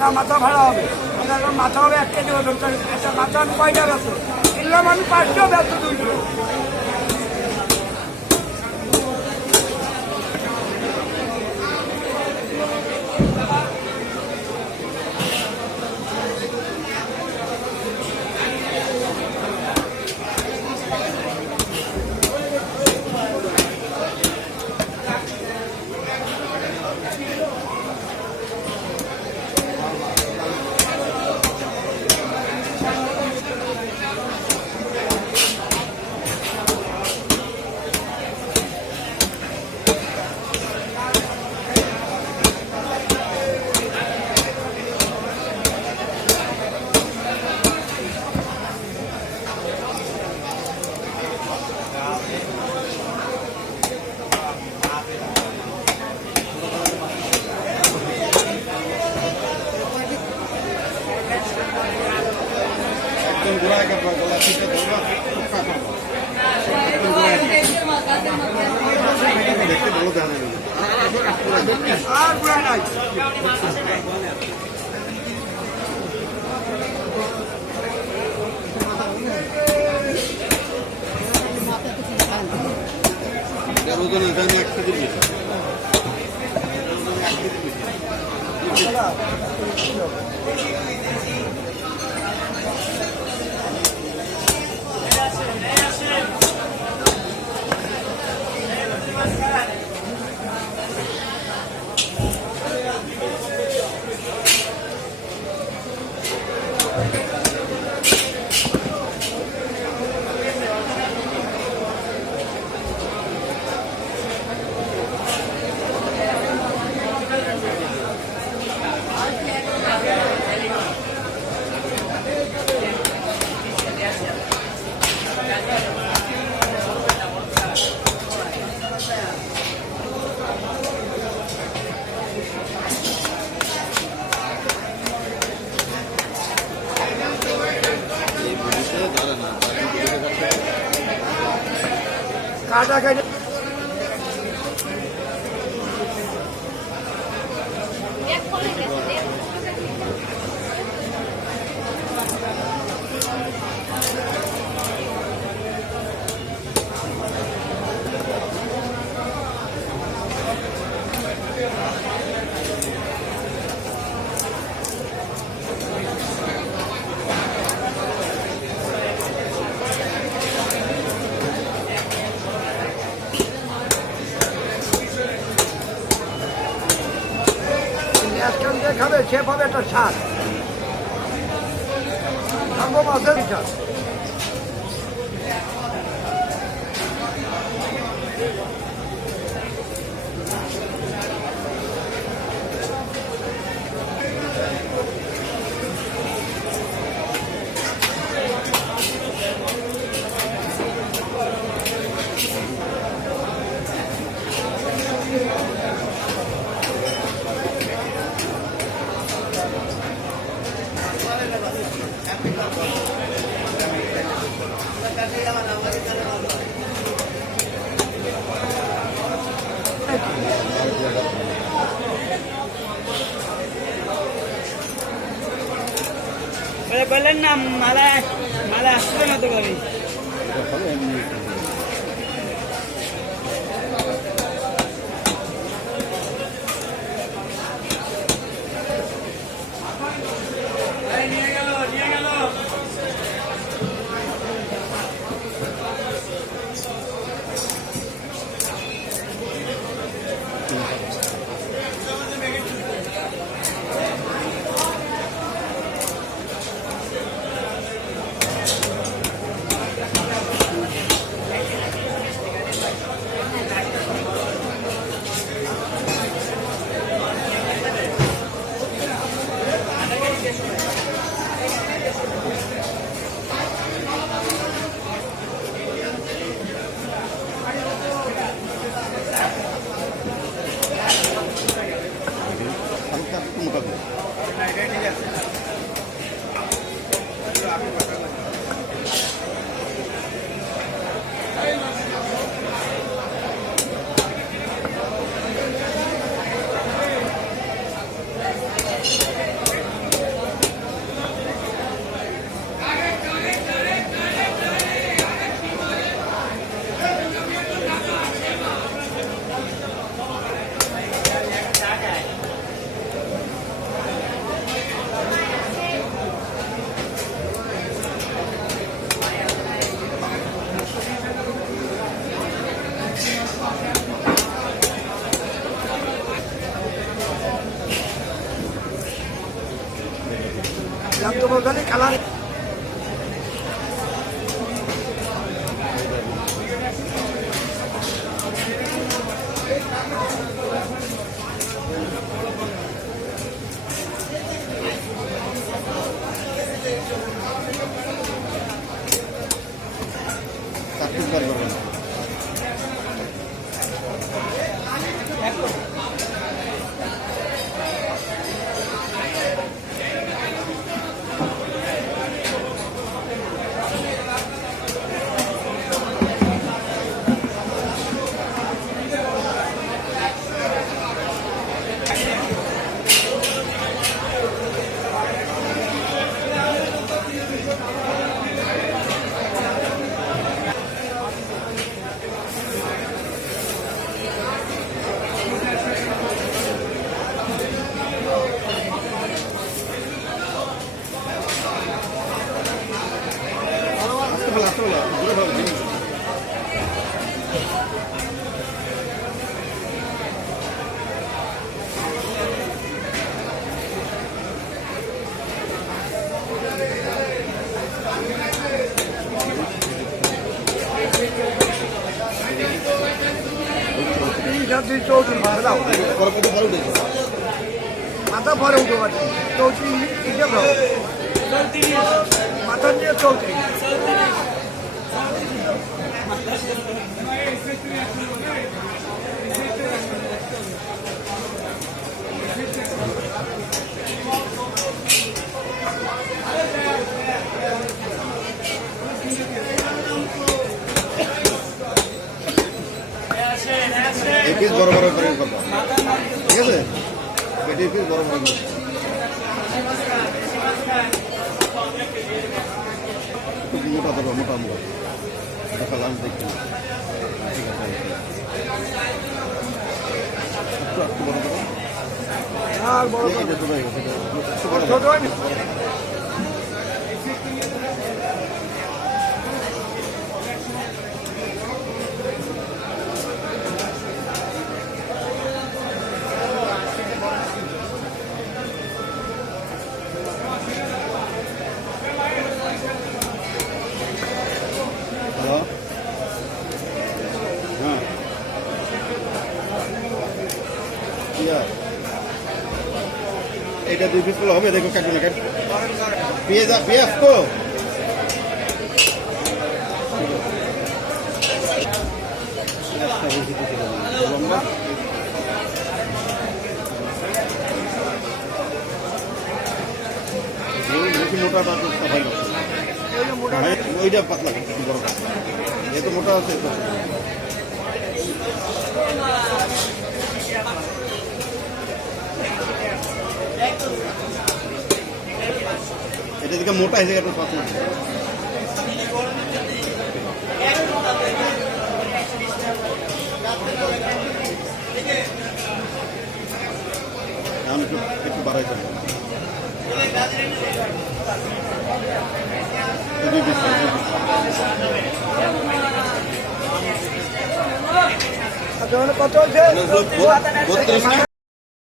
না মাথা ভাড়া হবে, মাথা হবে 1 কেজি ওজন। একটা মাথা আমি কয়টা ব্যস্ত কিনলাম, আমি 5টা ব্যস্ত 2 আর পুরা নাই। কাটা খাই খাবে, সে পাবে একটা স্বাদ। মাছের স্বাদ। বললেন না মালা মালা আসবে না তো কবি। তো বলতে কালার মাথা ভরে উঠে পারছি 34 মাথা দিয়ে 34 পিস বড় বড় করে করবো, ঠিক আছে? পেটির পিস বড় বড় করবো, একটু মোটা দেবো, মোটা মোটা দেখালাম দেখি, ঠিক আছে? একটু বড় দেবো, আর বড় এটা ছোট হয়ে গেছে, ছোট হয় না। এটা 2 পিস হবে, দেখো কাটবে না, কাটবে পেঁয়াজ পেঁয়াজ তো মোটা ওইটা পাতলা বড় এত মোটা আছে। এটা দিকে মোটা হয়েছে, একটু পাতলা একটু বাড়াইতে হবে। কত হচ্ছে?